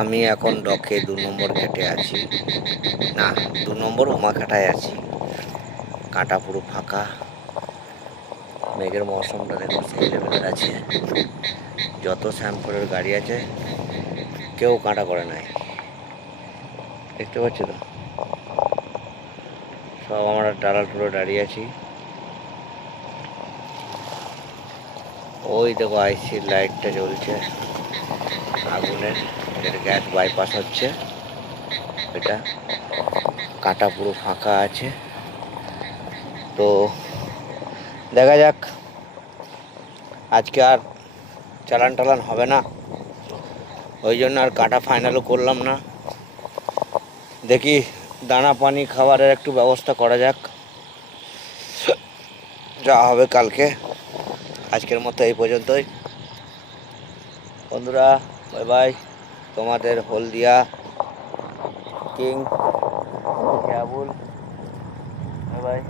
আমি এখন ডকে 2 নম্বর গেটে আছি, না 2 নম্বর উমাকাটায় আছি। কাঁটা পুরো ফাঁকা, মেঘের মৌসুমটা দেখুন সেই লেভেলের আছে। যত শ্যামপুরের গাড়ি আছে কেউ কাঁটা করে নাই, দেখতে পাচ্ছি তো। সব আমরা ডালাল টুলে দাঁড়িয়ে আছি। ওই দেখো আইসির লাইটটা জ্বলছে আগুনের, এটা গ্যাস বাইপাস হচ্ছে। এটা কাঁটা পুরো ফাঁকা আছে, তো দেখা যাক। আজকে আর চালান টালান হবে না, ওই জন্য আর কাঁটা ফাইনালও করলাম না। দেখি দানা পানি খাবারের একটু ব্যবস্থা করা যাক, যা হবে কালকে। আজকের মতো এই পর্যন্তই বন্ধুরা, বাই বাই। তোমাদের হলদিয়া কিং কেবল, বাই বাই।